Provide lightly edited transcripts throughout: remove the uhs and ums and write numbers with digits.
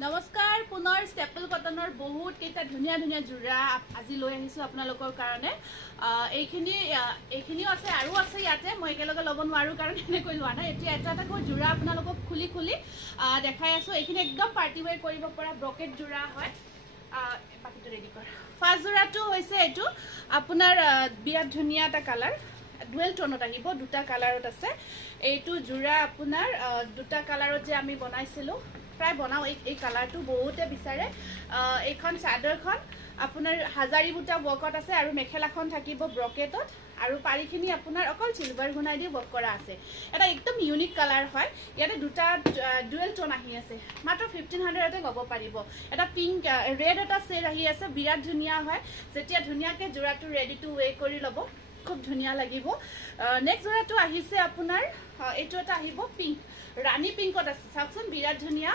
নমস্কাৰ পুনৰ ষ্টেপল কটনৰ বহুত কেইটা ধুনীয়া ধুনীয়া জোৰা আজি লৈ আহিছো আপোনালোকৰ কাৰণে এইখিনিও আছে আৰু আছে ইয়াতে মই একেলগে ল'ব নোৱাৰো কাৰণ এনেকৈ লোৱা নাই এতিয়া এটাকৈ জোৰা আপোনালোকক খুলি খুলি দেখাই আছো এইখিনি একদম পাৰ্টি ওয়্যাৰ কৰিব পৰা ব্ৰকেট জোৰা হয় বাকিটো ৰেডি কৰ ফাৰ্ষ্ট জোৰাটো হৈছে এইটো আপোনাৰ বিৰাট ধুনীয়া এটা কালাৰ ডুৱেল টোনত আহিব দুটা কালাৰত আছে এইটো জোৰা আপোনাৰ দুটা কালাৰত যে আমি বনাইছিলো প্ৰায় বনাও এই কালাৰটো বহুতে বিচাৰে এইখন চাদৰখন আপোনাৰ হাজাৰী বুটা ওয়াৰ্কত আছে আৰু মেখেলাখন থাকিব ব্ৰকেটত আৰু পাৰিখিনি আপোনাৰ অকল সিলভাৰ গুণাই দি ওয়াৰ্ক কৰা আছে এটা একদম ইউনিক কালাৰ হয় ইয়াতে দুটা ডুৱেল টোন আহি আছে মাত্ৰ 1500 তে গব পাৰিব এটা পিংক ৰেড এটা শেড আহি আছে বিৰাট ধুনীয়া হয় যেতিয়া ধুনীয়াকে জোৰাটো ৰেডি টু ওয়ে কৰি লব খুব ধুনীয়া লাগিব নেক্সট জোৰাটো আহিছে আপোনাৰ এইটো এটা আহিব পিংক ৰাণী পিংকত আছে চাওকচোন বিৰাট ধুনীয়া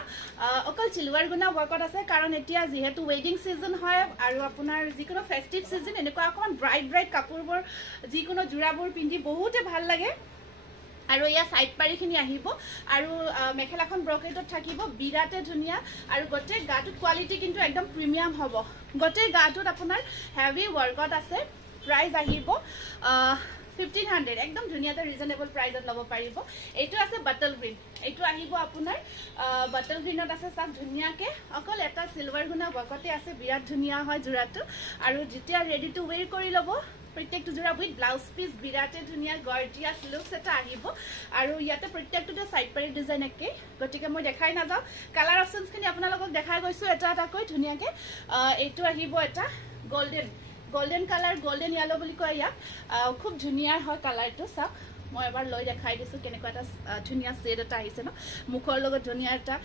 অকল সিলভাৰ গুণা ওয়াৰ্কত আছে কাৰণ এতিয়া যেহেতু ওয়েডিং সিজন হয় আৰু আপোনাৰ যিকোনো ফেষ্টিভ সিজন এনেকুৱা অকমান ব্ৰাইট কাপোৰবোৰ যিকোনো জোৰাবোৰ পিন্ধি বহুতে ভাল লাগে আৰু ইয়া সাইড পাৰিখিনি আহিব আৰু মেখেলাখন ব্ৰকেটত থাকিব বিৰাটে ধুনীয়া আৰু গটে গাটোত কোৱালিটি কিন্তু একদম প্ৰিমিয়াম হ'ব গটে গাটোত আপোনাৰ হেভি ওয়াৰ্কত আছে প্ৰাইস আহিব 1500 একদম ধুনীয়াতে ৰিজনেবল প্ৰাইসত লব পাৰিব এইটো আছে বাটল গ্ৰীন এইটো আহিব আপোনাৰ বাটল গ্ৰীনত আছে সব ধুনীয়াকে অকল এটা সিলভাৰ গুণা ওয়াৰ্কতে আছে বিৰাট ধুনীয়া হয় জোৰাটো আৰু যেতিয়া ৰেডি টু ওয়্যাৰ কৰি লব প্ৰত্যেকটো জোৰা উইথ ব্লাউজ পিস বিৰাটে ধুনীয়া গৰ্জিয়াস লুকস এটা আহিব আৰু ইয়াতে প্ৰত্যেকটো সাইড পাৰি ডিজাইন একে গটিকে মই দেখাই না যাও কালাৰ অপশনছখিনি আপোনালোকক দেখাই গৈছো এটা কৈ ধুনীয়াকে এইটো আহিব এটা গোল্ডেন কালাৰ গোল্ডেন ইয়েলো বুলি কয় ইয়াক খুব ধুনীয়া হয় কালাৰটো চাওক মই এবাৰ লৈ দেখাই দিছো কেনেকুৱা এটা ধুনীয়া শেড এটা আহিছে ন মুখৰ লগত ধুনীয়া এটা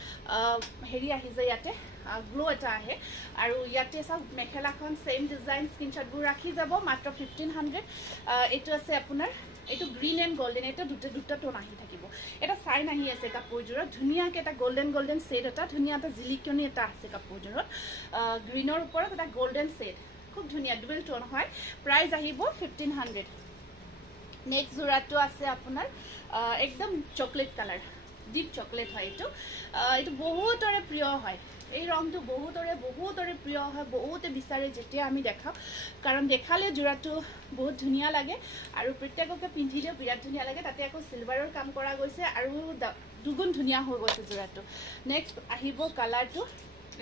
হেৰি আহিছে ইয়াতে গ্লো এটা আহে আৰু ইয়াতে চাওক মেখেলাখন সেম ডিজাইন স্ক্ৰিনশ্বটবোৰ ৰাখি যাব মাত্ৰ 1500 এইটো আছে আপোনাৰ এইটো গ্ৰীন এণ্ড গোল্ডেন এটা দুটা টোন আহি থাকিব এটা সাইন আহি আছে কাপোৰজোৰত ধুনীয়াকে এটা গোল্ডেন শেড এটা ধুনীয়া এটা জিলিকনি এটা আছে কাপোৰজোৰত গ্ৰীনৰ ওপৰত এটা গোল্ডেন শেড খুব ধুনীয়া ডুৱেল টোন হয় প্ৰাইস আহিব 1500 নেক্সট জোৰাটো আছে আপোনাৰ একদম চকলেট কালাৰ ডিপ চকলেট হয় এইটো বহুতৰে প্ৰিয় হয় এই ৰংটো বহুতৰে প্ৰিয় হয় বহুতে বিচাৰে যেতিয়া আমি দেখাও কাৰণ দেখালে জোৰাটো বহুত ধুনীয়া লাগে আৰু প্ৰত্যেককে পিন্ধিলেও বিৰাট ধুনীয়া লাগে তাতে আকৌ সিলভাৰৰ কাম কৰা গৈছে আৰু দুগুণ ধুনীয়া হৈ গৈছে জোৰাটো নেক্সট আহিব কালাৰটো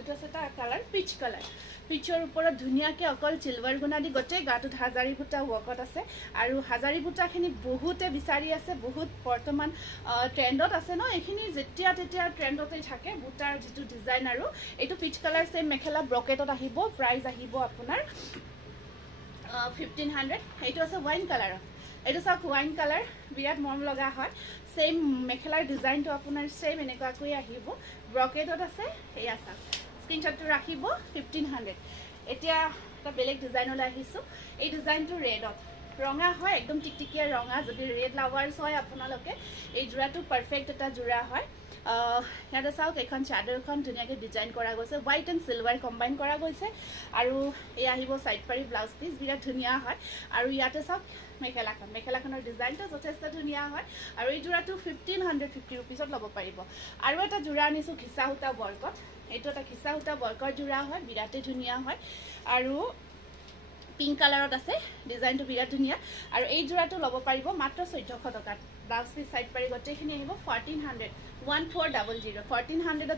এটা আছে এটা কালাৰ পিচ কালাৰ পিচৰ ওপৰত ধুনীয়াকে অকল সিলভাৰ গুণা দি গটে গাটোত হাজাৰী বুটা ওয়াৰ্কত আছে আৰু হাজাৰী বুটাখিনি বহুতে বিচাৰি আছে বহুত বৰ্তমান ট্ৰেন্ডত আছে ন এইখিনি যেতিয়া তেতিয়া ট্ৰেন্ডতে থাকে বুটাৰ যেটো ডিজাইন আৰু এইটো পিচ কালাৰ সেম মেখেলা ব্ৰকেটত আহিব প্ৰাইস আহিব আপোনাৰ 1500 এইটো আছে ওয়াইন কালাৰ এইটো সব ওয়াইন কালাৰ বিৰাট মৰম লগা হয় সেম মেখেলাৰ ডিজাইনটো আপোনাৰ সেম এনেকুৱাকৈ আহিব ব্ৰকেটত আছে এয়া চাওক স্ক্ৰিনশ্বটটো ৰাখিব 1500 এতিয়া এটা বেলেগ ডিজাইনলৈ আহিছো এই ডিজাইনটো ৰেডত ৰঙা হয় একদম টিকটিকিয়া ৰঙা যদি ৰেড লাভাৰ্স হয় আপোনালোকে এই জোৰাটো পাৰফেক্ট এটা জোৰা হয় ইয়াতে চাওক এখন চাদৰখন ধুনীয়াকৈ ডিজাইন কৰা গৈছে হোৱাইট এণ্ড সিলভাৰ কম্বাইন কৰা গৈছে আৰু এই আহিব সাইড পাৰি ব্লাউজ পিস বিৰাট ধুনীয়া হয় আৰু ইয়াতে চাওক মেখেলাখনৰ ডিজাইনটো যথেষ্ট ধুনীয়া হয় আৰু এই জোৰাটো 1550 रुपीसত ল'ব পাৰিব আৰু এটা জোৰা আনিছো খিসা হুটা বৰ্কত এইটো এটা খিসা হুটা বৰ্কৰ জোৰা হয় বিৰাটে ধুনীয়া হয় আৰু পিংক কালাৰত আছে ডিজাইনটো বিৰাট ধুনীয়া আৰু এই জোৰাটো ল'ব পাৰিব মাত্ৰ 1400 টকাত ব্লাউজ পিস সাইড পাৰি গটেখিনি আহিব 1400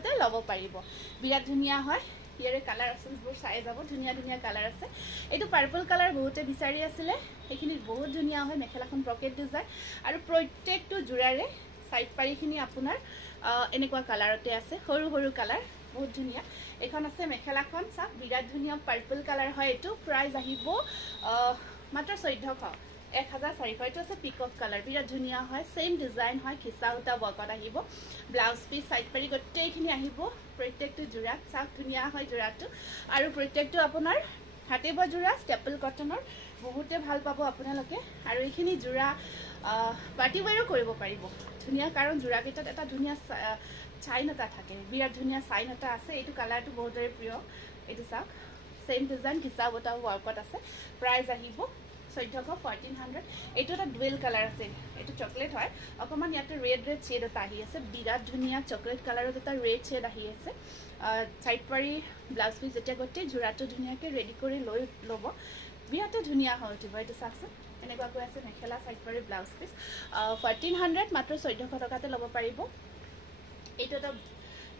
তে ল'ব পাৰিব বিৰাট ধুনীয়া হয় ইয়াৰে কালাৰ অপশনবোৰ চাই যাব ধুনীয়া কালাৰ আছে এইটো পাৰ্পল কালাৰ বহুতে বিচাৰি আছিল এইখিনি বহুত ধুনীয়া হয় মেখেলাখন ব্ৰকেট ডিজাইন আৰু প্ৰত্যেকটো জোৰাৰে সাইড পাৰিখিনি আপোনাৰ এনেকুৱা কালাৰতে আছে সৰু কালাৰ বহুত ধুনীয়া এখন আছে মেখেলাখন চাওক বিৰাট ধুনীয়া পাৰ্পল কালাৰ হয় এইটো প্ৰাইস আহিব মাত্ৰ 1400 1400 এইটো আছে পিকক কালাৰ বিৰাট ধুনীয়া হয় সেম ডিজাইন হয় খিসা উটা ওয়াৰ্কত আহিব ব্লাউজ পিস সাইড পাৰি গটেখিনি আহিব প্ৰত্যেকটো জোৰা চাওক ধুনীয়া হয় জোৰাটো আৰু প্ৰত্যেকটো আপোনাৰ হাতে বোৱা জোৰা ষ্টেপল কটনৰ বহুতে ভাল পাব আপোনালোকে আৰু এইখিনি জোৰা পাৰ্টি ওয়্যাৰ কৰিব পাৰিব ধুনীয়া কাৰণ জোৰা কেইটাত এটা ধুনীয়া চাইন এটা থাকে বিৰাট ধুনীয়া চাইন এটা আছে এইটো কালাৰটো বহুতৰে প্ৰিয় এইটো চাওক সেম ডিজাইন খিসা উটা ওয়াৰ্কত আছে প্ৰাইস আহিব 1400 এইটো এটা ডুৱেল কালাৰ আছে এইটো চকলেট হয় অকমান ইয়াতে ৰেড শেড এটা আহি আছে বিৰাট ধুনীয়া চকলেট কালাৰত এটা ৰেড শেড আহি আছে সাইড পাৰি ব্লাউজ পিস যেতিয়া গতে জোৰাটো ধুনীয়াকৈ ৰেডি কৰি লৈ ল'ব বিৰাটে ধুনীয়া হৈ উঠিব এইটো চাওকচোন এনেকুৱাকৈ আছে মেখেলা সাইড পাৰি ব্লাউজ পিস 1400 মাত্ৰ 1400 টকাতে ল'ব পাৰিব এইটো এটা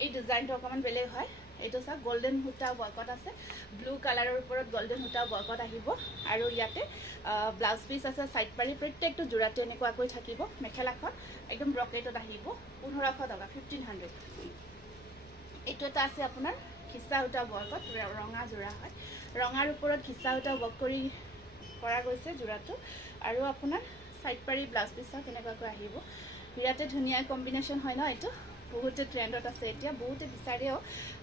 এই ডিজাইনটো অকমান বেলেগ হয় এইটো সা গোল্ডেন হুটা ওয়ার্কত আছে ব্লু কালাৰৰ ওপৰত গোল্ডেন হুটা ওয়াৰ্কত আহিব আৰু ইয়াতে ব্লাউজ পিস আছে সাইড পাৰি প্ৰত্যেকটো জোৰাতে এনেকুৱাকৈ থাকিব মেখেলাখন একদম ব্ৰকেটত আহিব 1500 টকা 1500 এইটো এটা আছে আপোনাৰ খিসা হুটা ওয়াৰ্কত ৰঙা জোৰা হয় ৰঙাৰ ওপৰত খিসা হুটা ওয়াৰ্ক কৰি কৰা গৈছে জোৰাটো আৰু আপোনাৰ সাইড পাৰি ব্লাউজ পিস কেনেকুৱাকৈ আহিব বিৰাটে ধুনীয়া কম্বিনেশন হয় ন এইটো বহুতে ট্ৰেন্ডত আছে এতিয়া বহুতে বিচাৰেও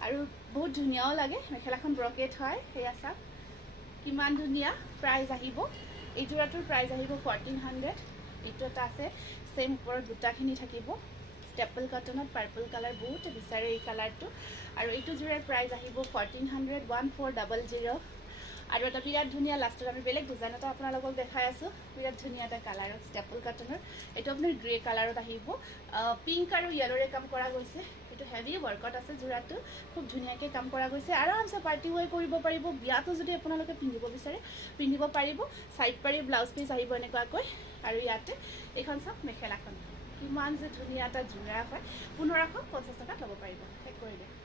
আৰু বহুত ধুনীয়াও লাগে মেখেলাখন ব্ৰকেট হয় হেয়া চাক কিমান ধুনীয়া প্ৰাইস আহিব এই জোৰাটোৰ প্ৰাইস আহিব 1400 এইটো এটা আছে সেম ওপৰত দুটাখিনি থাকিব স্টেপল কটনত পাৰ্পল কালাৰ বহুতে বিচাৰে এই কালাৰটো আৰু এইটো জোৰাৰ প্ৰাইস আহিব 1400 1400 আৰু এটা বিৰাট ধুনীয়া লাষ্টত আমি বেলেগ ডিজাইন এটা আপোনালোকক দেখাই আছো বিৰাট ধুনীয়া এটা কালাৰত স্টেপল কটনৰ এইটো আপোনাৰ গ্ৰে কালাৰত আহিব পিংক আৰু ইয়েলোৰে কাম কৰা গৈছে এইটো হেভি ওয়াৰ্কত আছে জোৰাটো খুব ধুনীয়াকৈ কাম কৰা গৈছে আৰামছে পাৰ্টি ওয়ে কৰিব পাৰিব বিয়াটো যদি আপোনালোকে পিন্ধিব বিচাৰে পিন্ধিব পাৰিব সাইড পাৰি ব্লাউজ পিস আহিব এনেকুৱাকৈ আৰু ইয়াতে এখন সব মেখেলাখন কিমান যে ধুনীয়া এটা জোৰা হয় 1550 টকা ল'ব পাৰিব চেক কৰি দিয়ক